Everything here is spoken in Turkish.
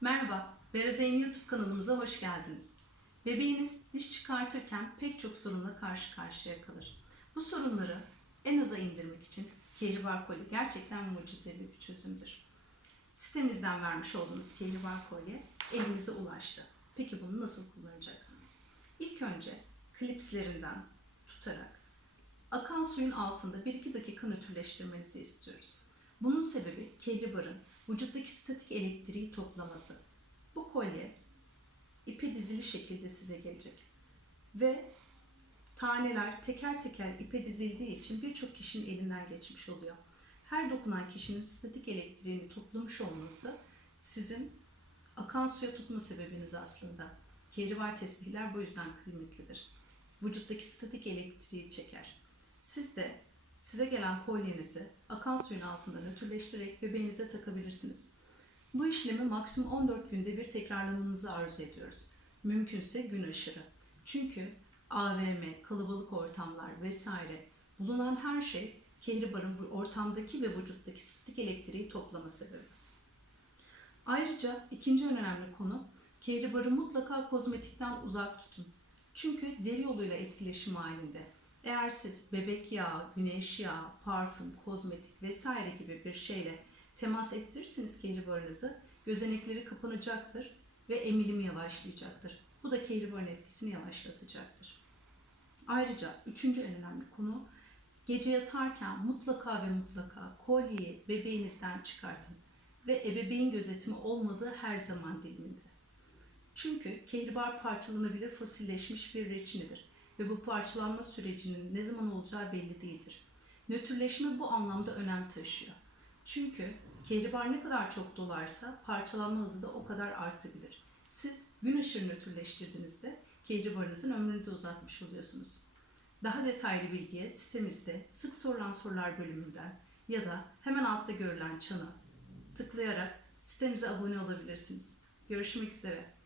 Merhaba, Berazeyn YouTube kanalımıza hoş geldiniz. Bebeğiniz diş çıkartırken pek çok sorunla karşı karşıya kalır. Bu sorunları en aza indirmek için Kehribar Kolye gerçekten mucizevi bir çözümdür. Sitemizden vermiş olduğumuz Kehribar Kolye elinize ulaştı. Peki bunu nasıl kullanacaksınız? İlk önce klipslerinden tutarak akan suyun altında 1-2 dakika nötrleştirmenizi istiyoruz. Bunun sebebi kehribarın vücuttaki statik elektriği toplaması. Bu kolye ipe dizili şekilde size gelecek. Ve taneler teker teker ipe dizildiği için birçok kişinin elinden geçmiş oluyor. Her dokunan kişinin statik elektriğini toplamış olması sizin akan suya tutma sebebiniz aslında. Kehribar tesbihler bu yüzden kıymetlidir. Vücuttaki statik elektriği çeker. Siz de size gelen kolyenizi akan suyun altında nötrleştirerek bebeğinize takabilirsiniz. Bu işlemi maksimum 14 günde bir tekrarlamanızı arzu ediyoruz. Mümkünse gün aşırı. Çünkü AVM, kalabalık ortamlar vesaire bulunan her şey kehribarın ortamdaki ve vücuttaki statik elektriği toplama sebebi. Ayrıca ikinci önemli konu kehribarı mutlaka kozmetikten uzak tutun. Çünkü deri yoluyla etkileşim halinde. Eğer siz bebek yağı, güneş yağı, parfüm, kozmetik vesaire gibi bir şeyle temas ettirirsiniz kehribarınızı, gözenekleri kapanacaktır ve emilim yavaşlayacaktır. Bu da kehribarın etkisini yavaşlatacaktır. Ayrıca üçüncü en önemli konu gece yatarken mutlaka ve mutlaka kolyeyi bebeğinizden çıkartın ve ebeveyn gözetimi olmadığı her zaman diliminde. Çünkü kehribar parçalanabilir fosilleşmiş bir reçinidir ve bu parçalanma sürecinin ne zaman olacağı belli değildir. Nötrleşme bu anlamda önem taşıyor. Çünkü kehribar ne kadar çok dolarsa parçalanma hızı da o kadar artabilir. Siz gün ışığı nötrleştirdiğinizde kehribarınızın ömrünü de uzatmış oluyorsunuz. Daha detaylı bilgiye sitemizde sık sorulan sorular bölümünden ya da hemen altta görülen çana tıklayarak sitemize abone olabilirsiniz. Görüşmek üzere.